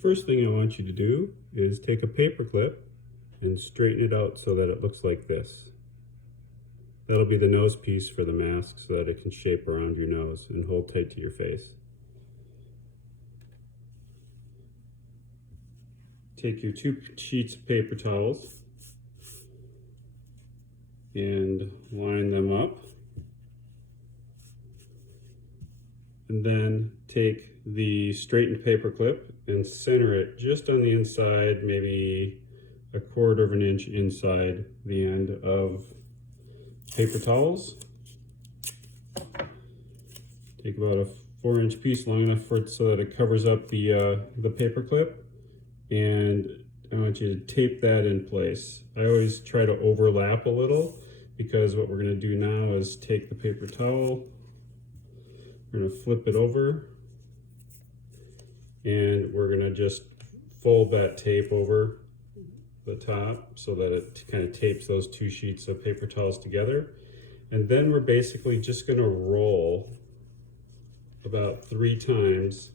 first thing I want you to do is take a paper clip and straighten it out so that it looks like this. That'll be the nose piece for the mask so that it can shape around your nose and hold tight to your face. Take your 2 sheets of paper towels and line them up. And then take the straightened paper clip and center it just on the inside, maybe 1/4 of an inch inside the end of paper towels. Take about a 4-inch piece, long enough for it so that it covers up the paper clip, and I want you to tape that in place. I always try to overlap a little because what we're going to do now is take the paper towel, we're going to flip it over, and we're going to just fold that tape over the top so that it kind of tapes those 2 sheets of paper towels together. And then we're basically just going to roll about 3 times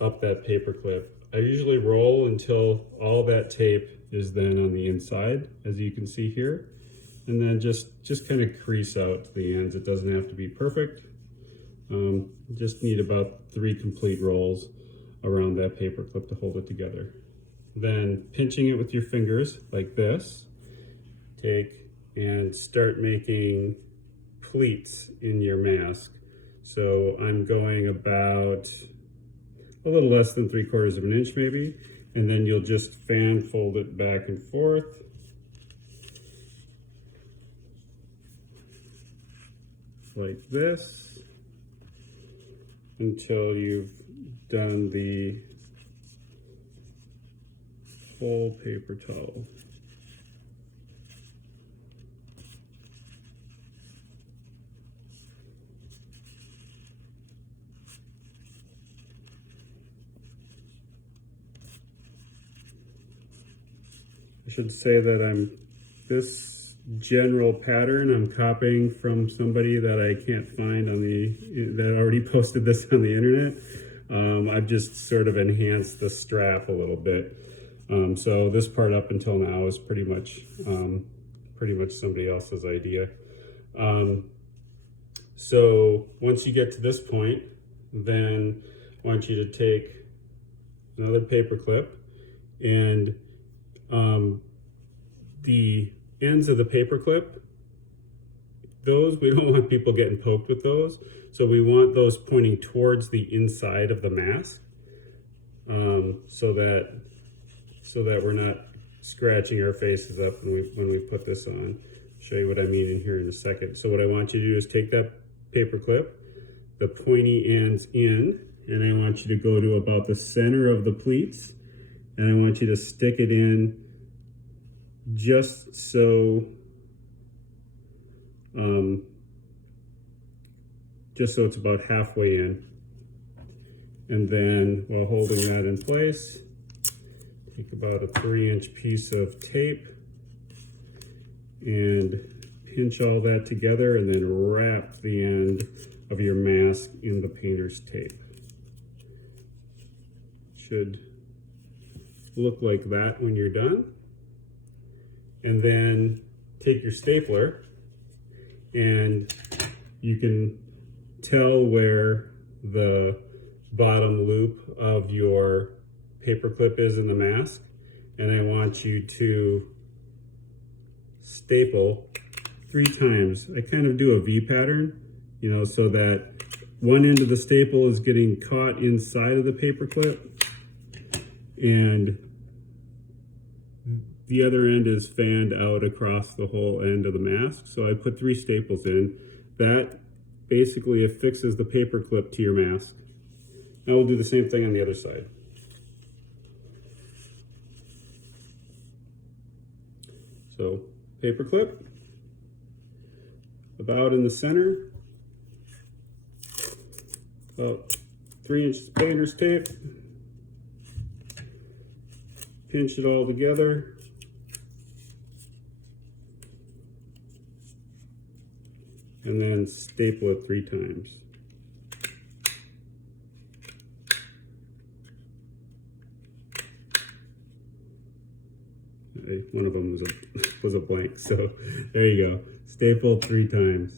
up that paper clip. I usually roll until all that tape is then on the inside, as you can see here, and then just kind of crease out to the ends. It doesn't have to be perfect. Just need about 3 complete rolls around that paper clip to hold it together. Then pinching it with your fingers like this, take and start making pleats in your mask. So I'm going about a little less than 3/4 of an inch maybe, and then you'll just fan fold it back and forth. Like this, until you've done the whole paper towel. I should say that this general pattern I'm copying from somebody that I can't find that already posted this on the internet. I've just sort of enhanced the strap a little bit. So this part up until now is pretty much somebody else's idea. So once you get to this point, then I want you to take another paper clip, and the ends of the paper clip, those, we don't want people getting poked with those. So we want those pointing towards the inside of the mask, so that we're not scratching our faces up when we put this on. I'll show you what I mean in here in a second. So what I want you to do is take that paper clip, the pointy ends in, and I want you to go to about the center of the pleats, and I want you to stick it in just so it's about halfway in. And then while holding that in place, take about a 3-inch piece of tape and pinch all that together, and then wrap the end of your mask in the painter's tape. Should look like that when you're done. And then take your stapler, and you can tell where the bottom loop of your paper clip is in the mask, and I want you to staple 3 times. I kind of do a V pattern, so that one end of the staple is getting caught inside of the paper clip, and the other end is fanned out across the whole end of the mask. So I put 3 staples in. That basically affixes the paper clip to your mask. Now we'll do the same thing on the other side. So paper clip, about in the center, about 3 inches painter's tape, pinch it all together, and then staple it 3 times. One of them was a blank, so there you go. Staple 3 times.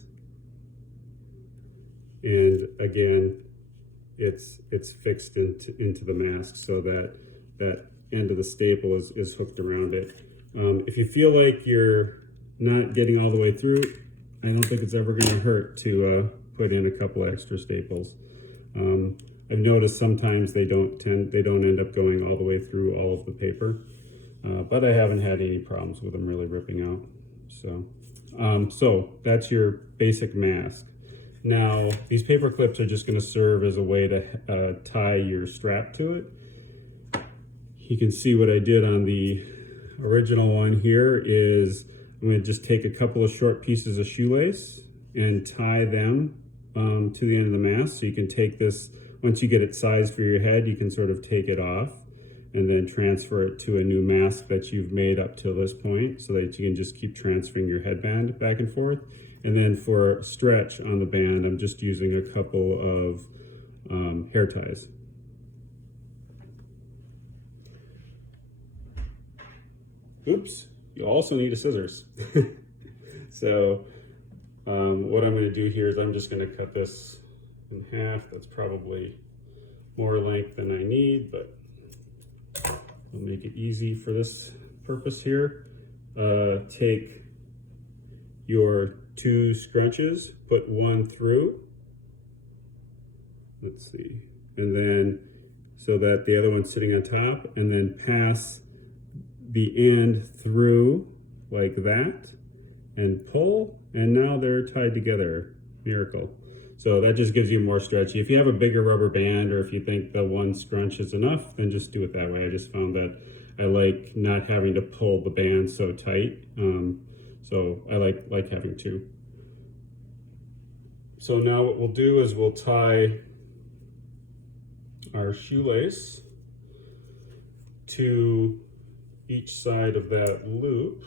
And again, it's fixed into the mask so that that end of the staple is hooked around it. If you feel like you're not getting all the way through, I don't think it's ever going to hurt to put in a couple extra staples. I've noticed sometimes they don't end up going all the way through all of the paper, but I haven't had any problems with them really ripping out. So that's your basic mask. Now these paper clips are just going to serve as a way to tie your strap to it. You can see what I did on the original one here is I'm going to just take a couple of short pieces of shoelace and tie them to the end of the mask. So you can take this, once you get it sized for your head, you can sort of take it off and then transfer it to a new mask that you've made up till this point so that you can just keep transferring your headband back and forth. And then for stretch on the band, I'm just using a couple of hair ties. Oops, you also need a scissors. So what I'm going to do here is I'm just going to cut this in half. That's probably more length than I need, but I'll make it easy for this purpose here. Take your 2 scrunches, put one through, let's see, and then so that the other one's sitting on top, and then pass the end through like that and pull, and now they're tied together. Miracle. So that just gives you more stretchy. If you have a bigger rubber band, or if you think the one scrunch is enough, then just do it that way. I just found that I like not having to pull the band so tight. So I like having 2. So now what we'll do is we'll tie our shoelace to each side of that loop.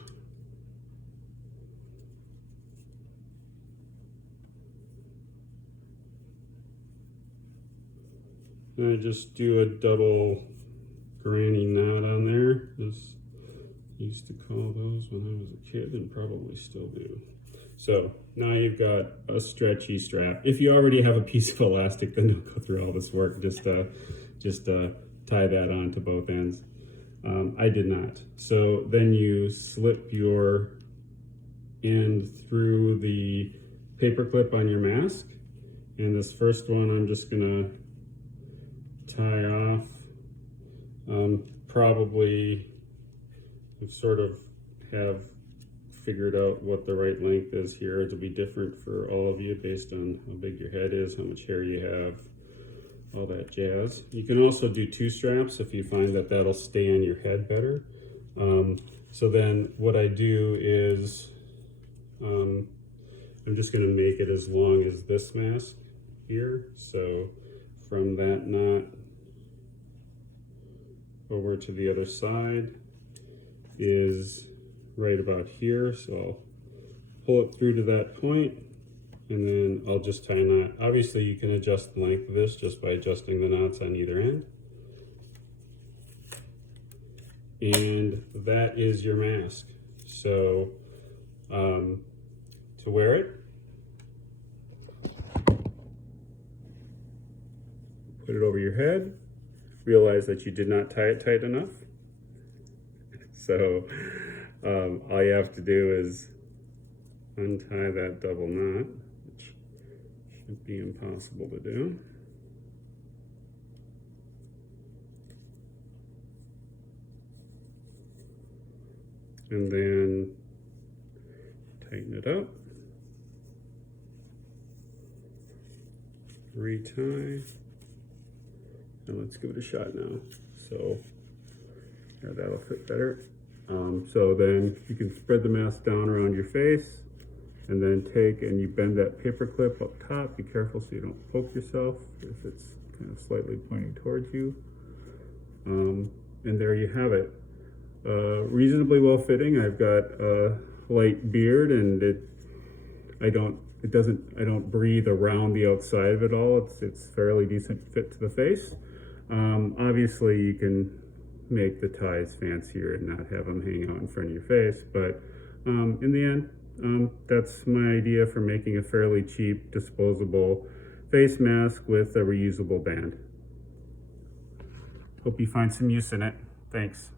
And I just do a double granny knot on there. This used to call those when I was a kid, and probably still do. So now you've got a stretchy strap. If you already have a piece of elastic, then don't go through all this work. Just tie that on to both ends. I did not. So then you slip your end through the paper clip on your mask. And this first one I'm just gonna tie off. Probably sort of have figured out what the right length is here. It'll be different for all of you based on how big your head is, how much hair you have, all that jazz. You can also do 2 straps if you find that that'll stay on your head better. So then what I do is I'm just going to make it as long as this mask here. So from that knot over to the other side is right about here. So I'll pull it through to that point, and then I'll just tie a knot. Obviously you can adjust the length of this just by adjusting the knots on either end. And that is your mask. So to wear it, put it over your head, realize that you did not tie it tight enough. So all you have to do is untie that double knot, which should be impossible to do. And then tighten it up, retie, and let's give it a shot now. So that'll fit better. So then you can spread the mask down around your face, and then take and you bend that paper clip up top. Be careful so you don't poke yourself if it's kind of slightly pointing towards you. And there you have it. Reasonably well fitting. I've got a light beard, and I don't breathe around the outside of it all. It's fairly decent fit to the face. Obviously you can make the ties fancier and not have them hang out in front of your face. But in the end, that's my idea for making a fairly cheap disposable face mask with a reusable band. Hope you find some use in it. Thanks.